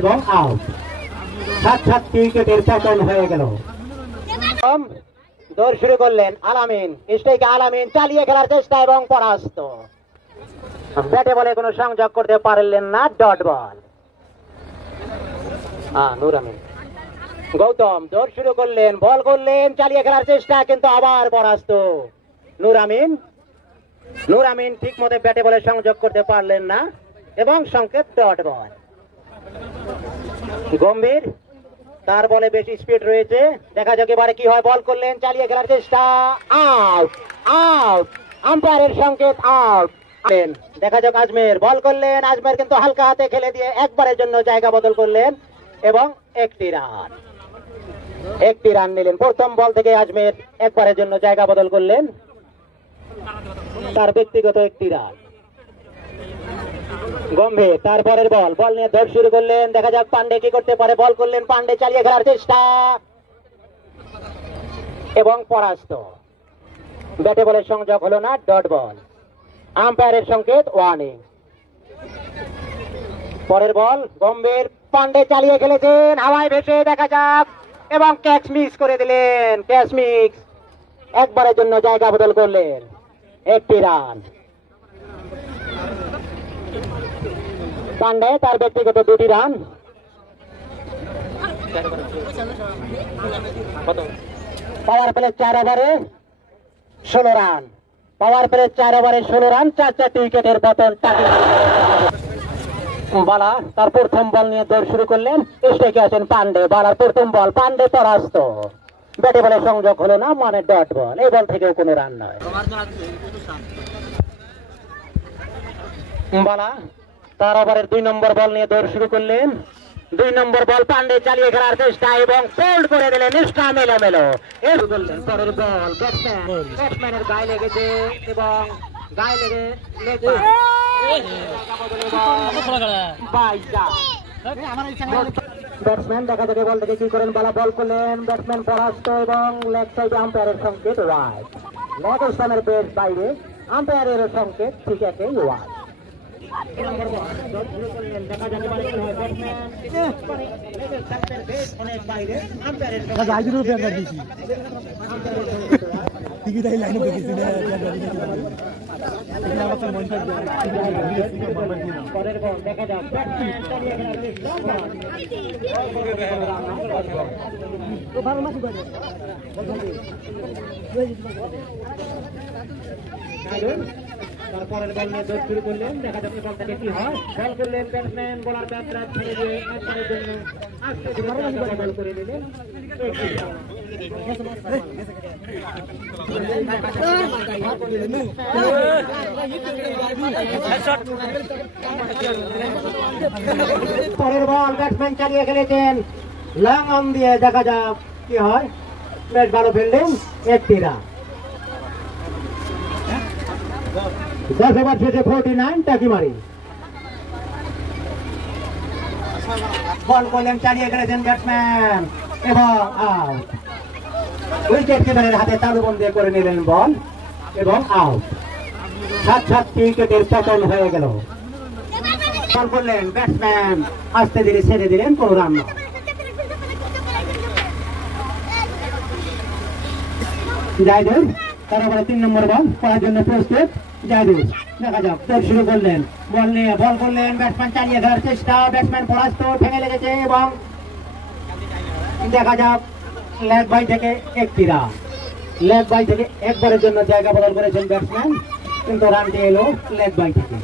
এবং আউট। 7-7 উইকেটের পতন হয়ে গেল। দৌড় শুরু করলেন আলামিন, স্ট্রাইকে আলামিন চালিয়ে খেলার চেষ্টা এবং পরাস্ত। ব্যাটে বলে কোনো সংযোগ করতে পারলেন না, ডট বল। নূর আমিন গৌতম দৌড় শুরু করলেন, বল করলেন, চালিয়ে খেলার চেষ্টা কিন্তু আবার পরাস্ত। নূর আমিন ঠিক মতো ব্যাটে বলে সংযোগ করতে পারলেন না এবং সংকেত ডট বল। গম্ভীর তার বলে বেশি স্পিড রয়েছে, দেখা যাক এবারে কি হয়। বল করলেন, চালিয়ে খেলার চেষ্টা, আউট আউট, আম্পায়ারের সংকেত আউট। দেখা যাক আজমের বল করলেন, আজমের কিন্তু হালকা হাতে খেলে দিয়ে একবারের জন্য জায়গা বদল করলেন এবং একটি রান নিলেন। প্রথম বল থেকে আজমের একবারের জন্য জায়গা বদল করলেন, তার ব্যক্তিগত একটি রান। গম্ভীর তারপরের বল নিয়ে দৌড় শুরু করলেন, দেখা যাক পান্ডে কি করতে পারে। বল করলেন, পান্ডে চালিয়ে খেলার চেষ্টা এবং পরাস্ত। ব্যাটে বলে সংযোগ হলো না, ডট বল। আম্পায়ারের সংকেত ওয়ার্নিং। পরের বল গম্ভীর, পান্ডে চালিয়ে খেলেছেন, হাওয়ায় ভেসে দেখা যাক এবং ক্যাচ মিস করে দিলেন। ক্যাচ মিস, একবারের জন্য জায়গা বদল করলেন, একটি রান। পান্ডে তার ব্যক্তিগত 2টি রান। পাওয়ার প্লে 4 ওভারে 16 রান। পাওয়ার প্লে 4 ওভারে 16 রান, 4-4 উইকেটের পতন। বালা তার প্রথম বল নিয়ে দৌড় শুরু করলেন, স্ট্রাইকে আছেন পান্ডে। বালার প্রথম বল, পান্ডে পরাস্ত। ব্যাটে বলে সংযোগ হলো না, মানে ডট বল। এই বল থেকেও কোনো রান নয়। বালা তার ওভারের 2 নম্বর বল নিয়ে দৌড় শুরু করলেন। 2 নম্বর বল, পান্ডে চালিয়ে খেলার চেষ্টা এবং ফোল্ড করে দিলেন। নিষ্ঠা মেলো পরের বল ব্যাটসম্যানের গায়ে লেগেছে এবং গায়ে লেগে ব্যাটসম্যান দেখা যাবে বল থেকে কি করেন। বালা বল করলেন, ব্যাটসম্যান পরাস্ত এবং লেগ সাইডে আম্পায়ারের সংকেত ওয়াইড। লেগ স্টাম্পের বেশ বাইরে, আম্পায়ারের সংকেত ঠিক আছে ওয়াইড। তারপরের বল নিয়ে দৌড় শুরু করলেন, দেখা যাচ্ছে বল থেকে কি হয়। বল করলেন, ব্যাটসম্যান বোলার ব্যাটরা ছেড়ে দিয়ে একবারের জন্য আস্তে ধীরে বল করে নিলেন। পরের বল ব্যাটসম্যান চালিয়ে খেলেছেন লং অন দিয়ে, দেখা যাক কি হয়। বেশ ভালো ফিল্ডিং, একটি রান। 10 ওভার শেষে 49 টাকি মারি। বল করলেন, চালিয়ে খেলেছেন ব্যাটসম্যান এবং আউট। উইকেট কিপারের হাতে তালুবন্দী করে নিলেন বল এবং আউট। 7-7 উইকেটের পতন হয়ে গেল। বল করলেন, ব্যাটসম্যান আস্তে ধীরে ছেড়ে দিলেন, কোনো রান নয়। জায়দুল তারপরে 3 নম্বর বল করার জন্য প্রস্তুত। জায়দুল দেখা যাক দৌড় শুরু করলেন, বল করলেন, ব্যাটসম্যান চালিয়ে দেওয়ার চেষ্টা, ব্যাটসম্যান পরাস্ত, ঠেঙে লেগেছে এবং দেখা যাক লেগ বাই থেকে একটি রান। লেগ বাই থেকে একবারের জন্য জায়গা বদল করেছেন ব্যাটসম্যান, কিন্তু রানটি এলো লেগ বাই থেকে।